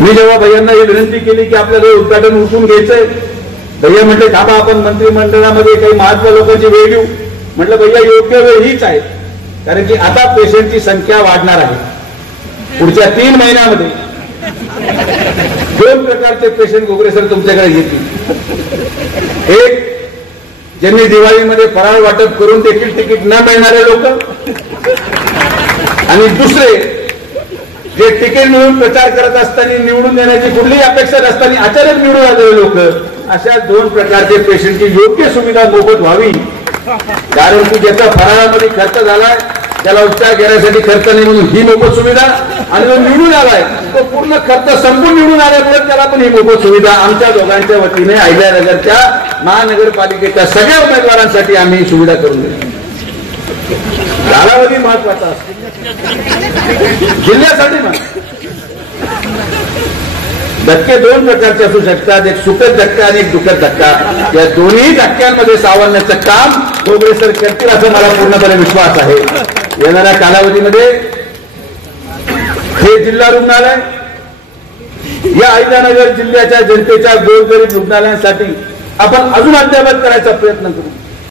मी जेव्हा भैयांना ही विनंती केली की आपल्याला उद्घाटन उठून घ्यायचंय, भैया म्हटले थांबा आपण मंत्रिमंडळामध्ये काही महत्व लोकांची वेळ घेऊ. म्हटलं भैया योग्य वेळ हीच आहे, कारण की आता पेशंटची संख्या वाढणार आहे. पुढच्या 3 महिन्यामध्ये 2 प्रकारचे पेशंट घोगरे सर तुमच्याकडे येतील. एक, ज्यांनी दिवाळीमध्ये फराळ वाटप करून देखील तिकीट न मिळणारे लोक, आणि दुसरे जे तिकीट मिळून प्रचार करत असताना निवडून येण्याची कुठलीही अपेक्षा नसताना अचानक निवडून आलेले लोक. अशा 2 प्रकारचे पेशंटची योग्य सुविधा मोफत व्हावी. कारण की ज्याचा फराळामध्ये खर्च झालाय त्याला उपचार घेण्यासाठी खर्च नाही म्हणून ही मोफत सुविधा, आणि जो निवडून आलाय तो पूर्ण खर्च संपून निवडून आल्यामुळे त्याला पण ही मोफत सुविधा आमच्या दोघांच्या वतीने अहिल्यानगरच्या महानगरपालिकेच्या सगळ्या उमेदवारांसाठी आम्ही ही सुविधा करून देऊ. कालावधी महत्वाचा असतो जिल्ह्यासाठी. धक्के 2 प्रकारचे असू शकतात, एक सुखद धक्का आणि एक दुःखद धक्का. या दोन्ही धक्क्यांमध्ये सावरण्याचं काम घोगरे सर करतील असं मला पूर्णपणे विश्वास आहे. येणाऱ्या कालावधीमध्ये हे जिल्हा रुग्णालय या अहिल्यानगर जिल्ह्याच्या जनतेच्या गोरगरीब रुग्णालयांसाठी आपण अजून अद्ययावत करायचा प्रयत्न करू.